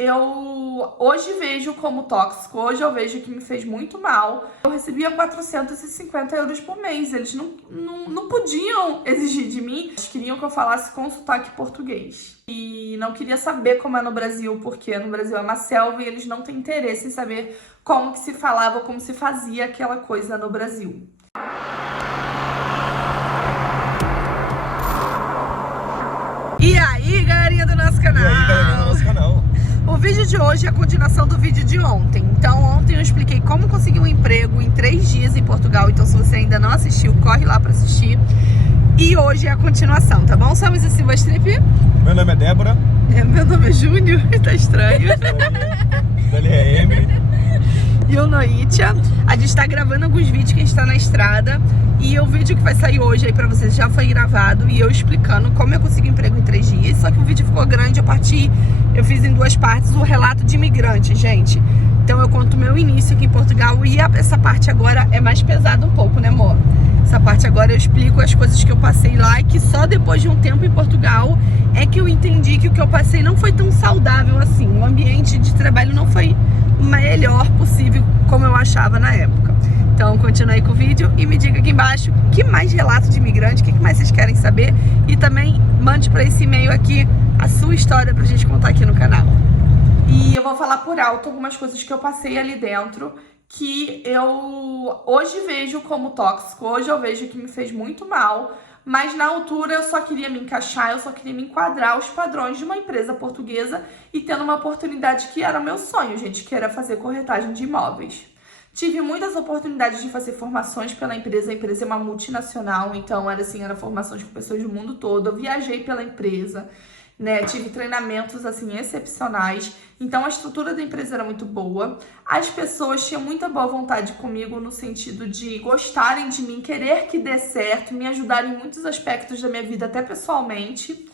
eu hoje vejo como tóxico, hoje eu vejo que me fez muito mal. Eu recebia 450 euros por mês, eles não podiam exigir de mim. Eles queriam que eu falasse com sotaque português. E não queria saber como é no Brasil, porque no Brasil é uma selva e eles não têm interesse em saber como que se falava, como se fazia aquela coisa no Brasil. E aí, galerinha do nosso canal? O vídeo de hoje é a continuação do vídeo de ontem. Então, ontem eu expliquei como conseguir um emprego em 3 dias em Portugal. Então, se você ainda não assistiu, corre lá pra assistir. E hoje é a continuação, tá bom? Somos a Silva Strip. Meu nome é Débora. Meu nome é Júnior, tá estranho. Dali é Emily. E o Noitia. A gente tá gravando alguns vídeos que a gente tá na estrada. E o vídeo que vai sair hoje aí pra vocês já foi gravado. E eu explicando como eu consegui emprego em 3 dias. Só que o vídeo ficou grande, eu fiz em 2 partes o relato de imigrante, gente. Então eu conto o meu início aqui em Portugal. E essa parte agora é mais pesada um pouco, né, amor? Essa parte agora eu explico as coisas que eu passei lá. E que só depois de um tempo em Portugal é que eu entendi que o que eu passei não foi tão saudável assim. O ambiente de trabalho não foi o melhor possível, como eu achava na época. Então continue aí com o vídeo e me diga aqui embaixo que mais relato de imigrante, o que mais vocês querem saber. E também mande para esse e-mail aqui a sua história pra gente contar aqui no canal. E eu vou falar por alto algumas coisas que eu passei ali dentro, que eu hoje vejo como tóxico, hoje eu vejo que me fez muito mal. Mas na altura eu só queria me encaixar, eu só queria me enquadrar aos padrões de uma empresa portuguesa e tendo uma oportunidade que era meu sonho, gente, que era fazer corretagem de imóveis. Tive muitas oportunidades de fazer formações pela empresa, a empresa é uma multinacional, então era formações com pessoas do mundo todo, eu viajei pela empresa, né, tive treinamentos assim excepcionais, então a estrutura da empresa era muito boa, as pessoas tinham muita boa vontade comigo no sentido de gostarem de mim, querer que dê certo, me ajudarem em muitos aspectos da minha vida, até pessoalmente,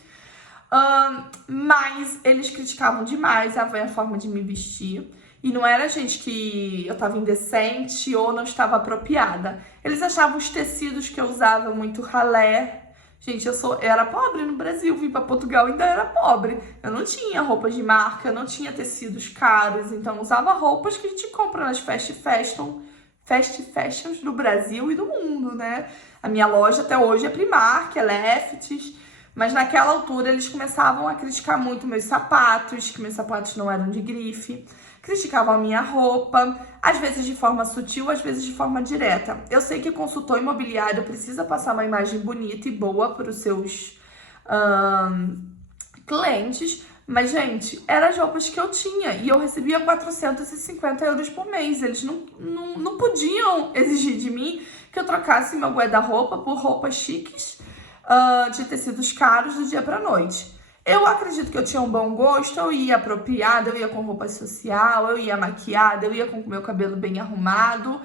mas eles criticavam demais a minha forma de me vestir. E não era, gente, que eu tava indecente ou não estava apropriada. Eles achavam os tecidos que eu usava muito ralé. Gente, eu era pobre no Brasil, vim pra Portugal e ainda era pobre. Eu não tinha roupas de marca, eu não tinha tecidos caros, então eu usava roupas que a gente compra nas fast fashions do Brasil e do mundo, né? A minha loja até hoje é Primark, é Lefties, mas naquela altura eles começavam a criticar muito meus sapatos, que meus sapatos não eram de grife. Criticavam a minha roupa, às vezes de forma sutil, às vezes de forma direta. Eu sei que consultor imobiliário precisa passar uma imagem bonita e boa para os seus clientes, mas, gente, eram as roupas que eu tinha e eu recebia 450 euros por mês. Eles não podiam exigir de mim que eu trocasse meu guarda-roupa por roupas chiques, de tecidos caros do dia para noite. Eu acredito que eu tinha um bom gosto, eu ia apropriada, eu ia com roupa social, eu ia maquiada, eu ia com o meu cabelo bem arrumado,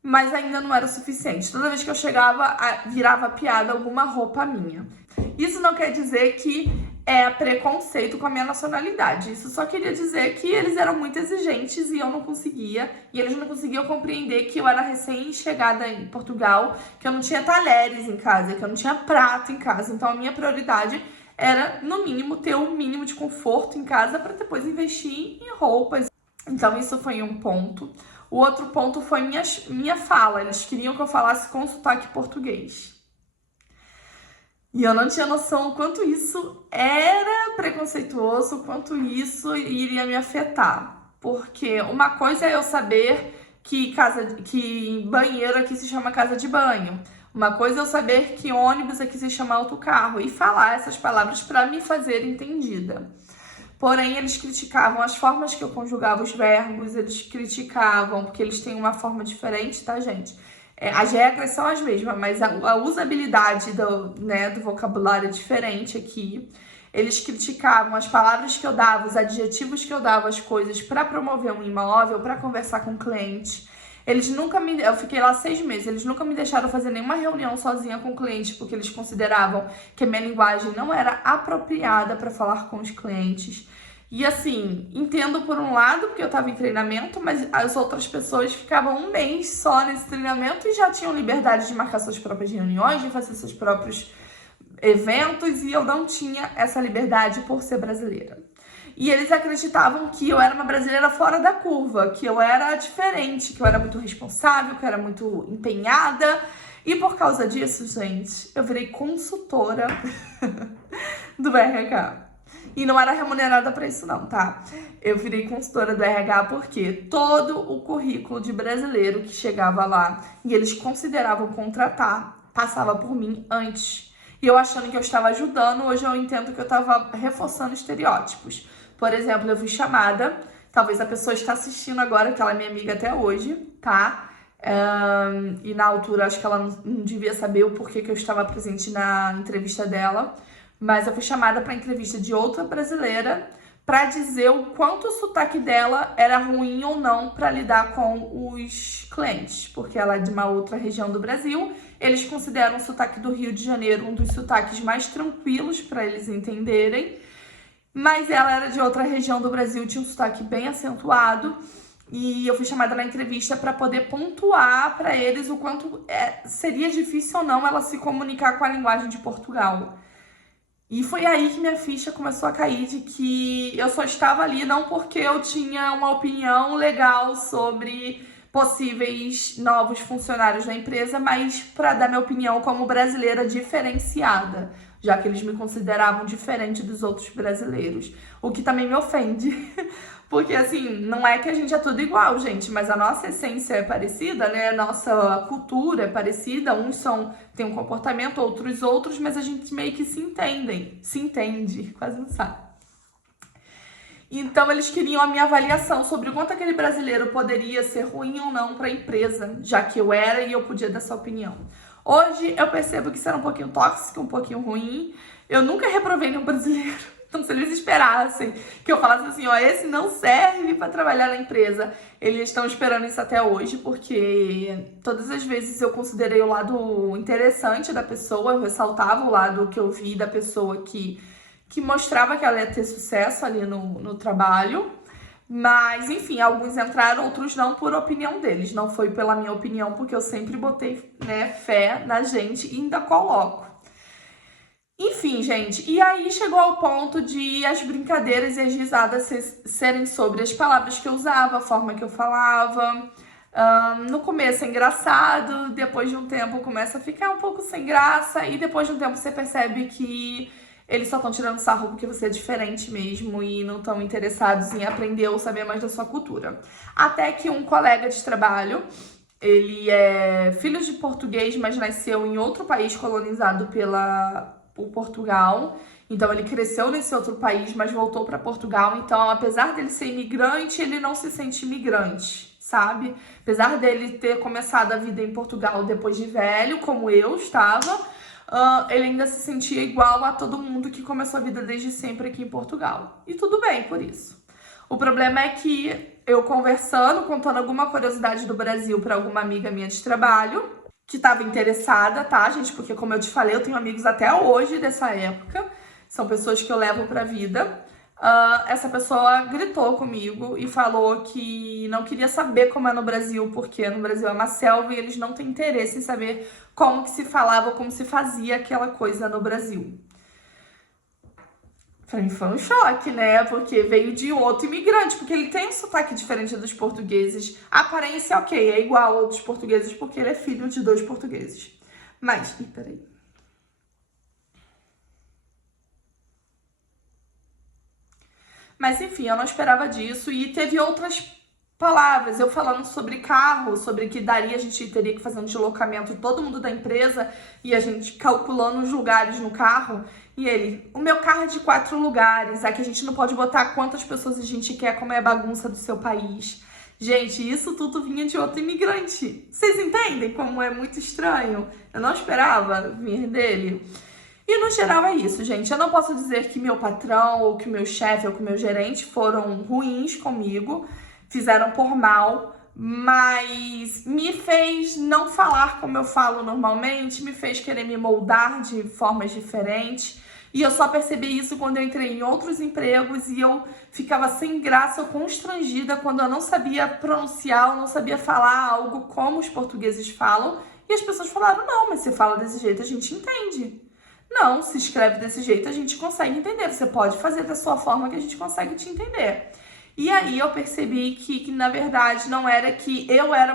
mas ainda não era o suficiente. Toda vez que eu chegava, virava piada alguma roupa minha. Isso não quer dizer que é preconceito com a minha nacionalidade. Isso só queria dizer que eles eram muito exigentes e eu não conseguia. E eles não conseguiam compreender que eu era recém-chegada em Portugal, que eu não tinha talheres em casa, que eu não tinha prato em casa. Então a minha prioridade era, no mínimo, ter o mínimo de conforto em casa para depois investir em roupas. Então isso foi um ponto. O outro ponto foi minha fala. Eles queriam que eu falasse com sotaque português. E eu não tinha noção o quanto isso era preconceituoso, o quanto isso iria me afetar. Porque uma coisa é eu saber que banheiro aqui se chama casa de banho. Uma coisa é eu saber que ônibus aqui se chama autocarro e falar essas palavras para me fazer entendida. Porém, eles criticavam as formas que eu conjugava os verbos, eles criticavam, porque eles têm uma forma diferente, tá, gente? As regras são as mesmas, mas a usabilidade do vocabulário é diferente aqui. Eles criticavam as palavras que eu dava, os adjetivos que eu dava às coisas para promover um imóvel, para conversar com o cliente. Eu fiquei lá 6 meses, eles nunca me deixaram fazer nenhuma reunião sozinha com o cliente, porque eles consideravam que a minha linguagem não era apropriada para falar com os clientes. E assim, entendo por um lado, porque eu estava em treinamento, mas as outras pessoas ficavam 1 mês só nesse treinamento e já tinham liberdade de marcar suas próprias reuniões, de fazer seus próprios eventos, e eu não tinha essa liberdade por ser brasileira. E eles acreditavam que eu era uma brasileira fora da curva, que eu era diferente, que eu era muito responsável, que eu era muito empenhada. E por causa disso, gente, eu virei consultora do RH. E não era remunerada pra isso não, tá? Eu virei consultora do RH porque todo o currículo de brasileiro que chegava lá e eles consideravam contratar, passava por mim antes. E eu achando que eu estava ajudando, hoje eu entendo que eu estava reforçando estereótipos. Por exemplo, eu fui chamada, talvez a pessoa está assistindo agora, que ela é minha amiga até hoje, tá? E na altura acho que ela não devia saber o porquê que eu estava presente na entrevista dela. Mas eu fui chamada para entrevista de outra brasileira para dizer o quanto o sotaque dela era ruim ou não para lidar com os clientes, porque ela é de uma outra região do Brasil. Eles consideram o sotaque do Rio de Janeiro um dos sotaques mais tranquilos para eles entenderem, mas ela era de outra região do Brasil, tinha um sotaque bem acentuado. E eu fui chamada na entrevista para poder pontuar para eles o quanto seria difícil ou não ela se comunicar com a linguagem de Portugal. E foi aí que minha ficha começou a cair de que eu só estava ali não porque eu tinha uma opinião legal sobre possíveis novos funcionários da empresa, mas para dar minha opinião como brasileira diferenciada, já que eles me consideravam diferente dos outros brasileiros, o que também me ofende. Porque, assim, não é que a gente é tudo igual, gente, mas a nossa essência é parecida, né? A nossa cultura é parecida, uns têm um comportamento, outros, mas a gente meio que se entende, quase não sabe. Então, eles queriam a minha avaliação sobre o quanto aquele brasileiro poderia ser ruim ou não para a empresa, já que eu era e eu podia dar essa opinião. Hoje, eu percebo que isso era um pouquinho tóxico, um pouquinho ruim. Eu nunca reprovei nenhum brasileiro. Então, se eles esperassem que eu falasse assim, ó, esse não serve para trabalhar na empresa, eles estão esperando isso até hoje, porque todas as vezes eu considerei o lado interessante da pessoa, eu ressaltava o lado que eu vi da pessoa que mostrava que ela ia ter sucesso ali no trabalho. Mas, enfim, alguns entraram, outros não, por opinião deles. Não foi pela minha opinião, porque eu sempre botei, né, fé na gente e ainda coloco. Enfim, gente, e aí chegou ao ponto de as brincadeiras e as risadas serem sobre as palavras que eu usava, a forma que eu falava. No começo é engraçado, depois de um tempo começa a ficar um pouco sem graça e depois de um tempo você percebe que eles só estão tirando sarro porque você é diferente mesmo e não estão interessados em aprender ou saber mais da sua cultura. Até que um colega de trabalho, ele é filho de português, mas nasceu em outro país colonizado por Portugal. Então ele cresceu nesse outro país, mas voltou para Portugal. Então, apesar dele ser imigrante, ele não se sente imigrante, sabe? Apesar dele ter começado a vida em Portugal depois de velho, como eu estava, ele ainda se sentia igual a todo mundo que começou a vida desde sempre aqui em Portugal. E tudo bem por isso. O problema é que eu conversando, contando alguma curiosidade do Brasil para alguma amiga minha de trabalho, que estava interessada, tá, gente? Porque, como eu te falei, eu tenho amigos até hoje dessa época. São pessoas que eu levo pra vida. Essa pessoa gritou comigo e falou que não queria saber como é no Brasil, porque no Brasil é uma selva e eles não têm interesse em saber como que se falava, como se fazia aquela coisa no Brasil. Pra mim foi um choque, né? Porque veio de outro imigrante, porque ele tem um sotaque diferente dos portugueses. A aparência, ok, é igual ao dos portugueses, porque ele é filho de 2 portugueses. Mas, peraí. Mas, enfim, eu não esperava disso. E teve outras palavras, eu falando sobre carro, sobre que daria, a gente teria que fazer um deslocamento, todo mundo da empresa, e a gente calculando os lugares no carro. E ele, o meu carro é de 4 lugares, aqui a gente não pode botar quantas pessoas a gente quer, como é a bagunça do seu país. Gente, isso tudo vinha de outro imigrante. Vocês entendem como é muito estranho? Eu não esperava vir dele. E no geral é isso, gente. Eu não posso dizer que meu patrão, ou que o meu chefe, ou que o meu gerente foram ruins comigo, fizeram por mal, mas me fez não falar como eu falo normalmente, me fez querer me moldar de formas diferentes. E eu só percebi isso quando eu entrei em outros empregos e eu ficava sem graça ou constrangida quando eu não sabia pronunciar, eu não sabia falar algo como os portugueses falam. E as pessoas falaram, não, mas você fala desse jeito, a gente entende. Não, se escreve desse jeito, a gente consegue entender. Você pode fazer da sua forma que a gente consegue te entender. E aí eu percebi que na verdade não era que eu era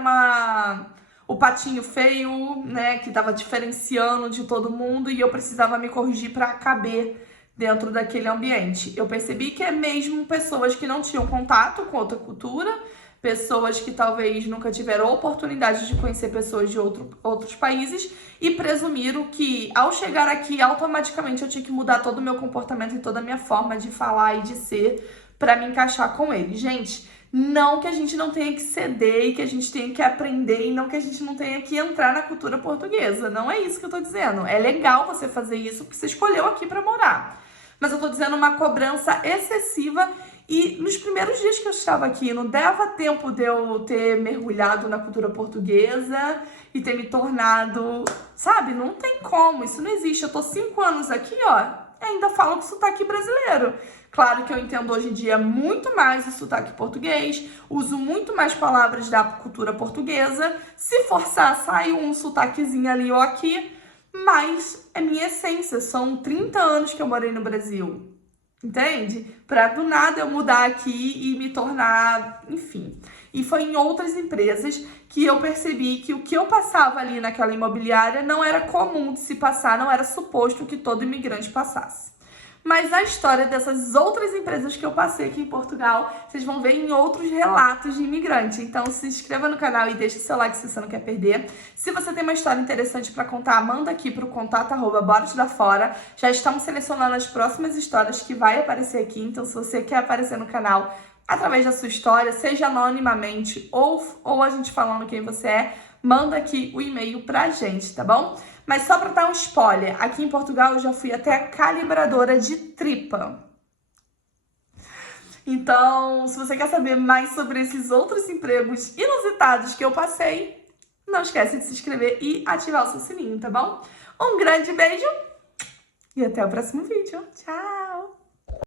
o patinho feio, né, que tava diferenciando de todo mundo e eu precisava me corrigir para caber dentro daquele ambiente. Eu percebi que é mesmo pessoas que não tinham contato com outra cultura, pessoas que talvez nunca tiveram oportunidade de conhecer pessoas de outros países e presumiram que ao chegar aqui automaticamente eu tinha que mudar todo o meu comportamento e toda a minha forma de falar e de ser para me encaixar com eles. Gente, não que a gente não tenha que ceder e que a gente tenha que aprender e não que a gente não tenha que entrar na cultura portuguesa. Não é isso que eu tô dizendo. É legal você fazer isso porque você escolheu aqui para morar. Mas eu tô dizendo uma cobrança excessiva e nos primeiros dias que eu estava aqui, não dava tempo de eu ter mergulhado na cultura portuguesa e ter me tornado, sabe? Não tem como, isso não existe. Eu tô 5 anos aqui, ó, e ainda falo com sotaque brasileiro. Claro que eu entendo hoje em dia muito mais o sotaque português, uso muito mais palavras da cultura portuguesa. Se forçar, sai um sotaquezinho ali ou aqui, mas é minha essência. São 30 anos que eu morei no Brasil, entende? Pra do nada eu mudar aqui e me tornar, enfim. E foi em outras empresas que eu percebi que o que eu passava ali naquela imobiliária não era comum de se passar, não era suposto que todo imigrante passasse. Mas a história dessas outras empresas que eu passei aqui em Portugal, vocês vão ver em outros relatos de imigrante. Então se inscreva no canal e deixa o seu like se você não quer perder. Se você tem uma história interessante para contar, manda aqui para o contato@bora-te-da-fora. Já estamos selecionando as próximas histórias que vai aparecer aqui. Então se você quer aparecer no canal através da sua história, seja anonimamente ou a gente falando quem você é, manda aqui o e-mail pra gente, tá bom? Mas só pra dar um spoiler, aqui em Portugal eu já fui até a calibradora de tripa. Então, se você quer saber mais sobre esses outros empregos inusitados que eu passei, não esquece de se inscrever e ativar o seu sininho, tá bom? Um grande beijo e até o próximo vídeo. Tchau!